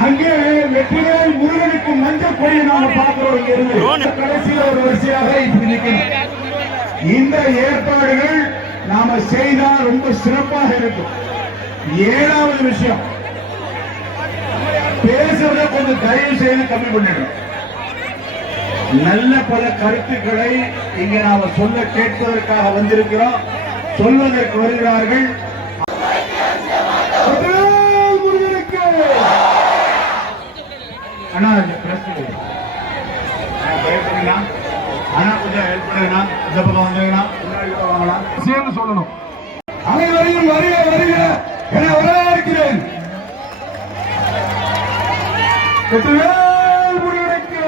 அங்கே வெற்றிவேல் முருகனுக்கு மஞ்சள் கொடியை நாம பார்க்கிறோம் இங்கிருந்து ஒரு வரிசையாக இப்படி இந்த ஏற்பாடுகள் நாம செய்தால் ரொம்ப சிறப்பாக இருக்கும். ஏழாவது விஷயம். பேசுறத கொஞ்சம் தயவு செய்து கம்மி பண்ணிடும் நல்ல பல கருத்துக்களை இங்கே நாம சொல்ல கேட்பதற்காக வந்திருக்கிறோம். சொல்வதற்கு வருகிறார்கள். வெற்றிவேல் அண்ணா இந்த press அண்ணா, கொஞ்சம் ஹெல்ப் பண்ணுங்கண்ணா. இந்த பக்கம் வந்துருங்கண்ணா. முன்னாடி வாங்கலாம் சேர்ந்து சொல்லணும். அனைவரையும் வருக வருக என வரவேற்கிறேன். வெற்றிவேல் முருகனுக்கு?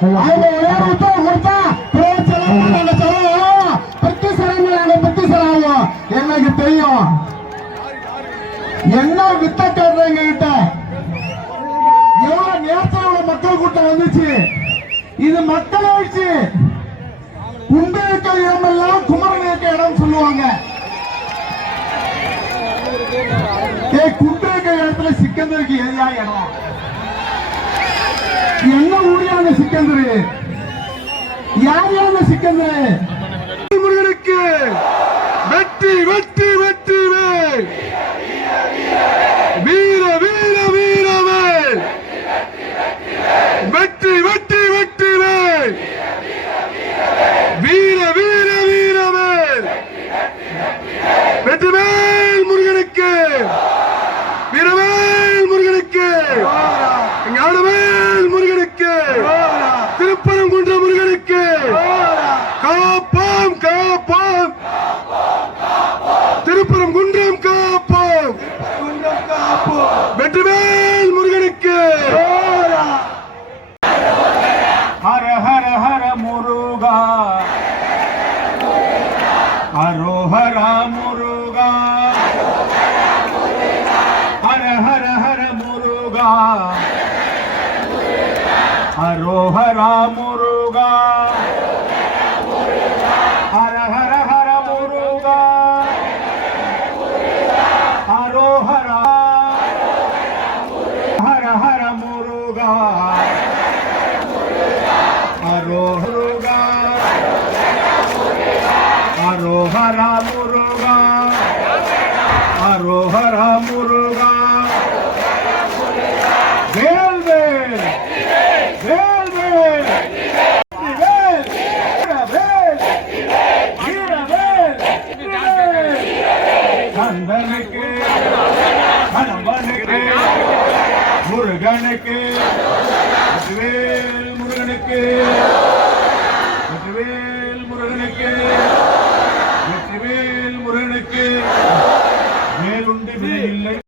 இருக்காங்க அவங்க உயரத்தை கொடுத்தா பேச்செல்லாம் நாங்க சொல்லுவோம் பெட்டி சிறந்தாங்க பெட்டி எனக்கு தெரியும். என்ன வித்த கேட்றீங்க கிட்ட? எவ்வளவு நேரத்தோட மக்கள் கூட்டம் வந்துச்சு. இது மக்கள் ஆயிடுச்சு குண்டு இருக்க இடம் குமரன் இருக்க இடம் சொல்லுவாங்க. ஏ குண்டு இருக்க இடத்துல சிக்கந்தருக்கு எதிராக இடம். என்ன ஊடியாங்க சிக்கந்தரு யார் யாருங்க சிக்கந்தரு காப்பாம் காப்பாம். திருப்பரங்குன்றம் காப்போம். வெற்றிவேல் முருகனுக்கு. ஹர ஹர ஹர முருகா. அரோஹரா முருகா. ஹர ஹர ஹர முருகா. அரோஹரா முருகா. रोगा आरोह रोगा आरोह राम के சரணனுக்கு முருகனுக்கு முருகனுக்கு.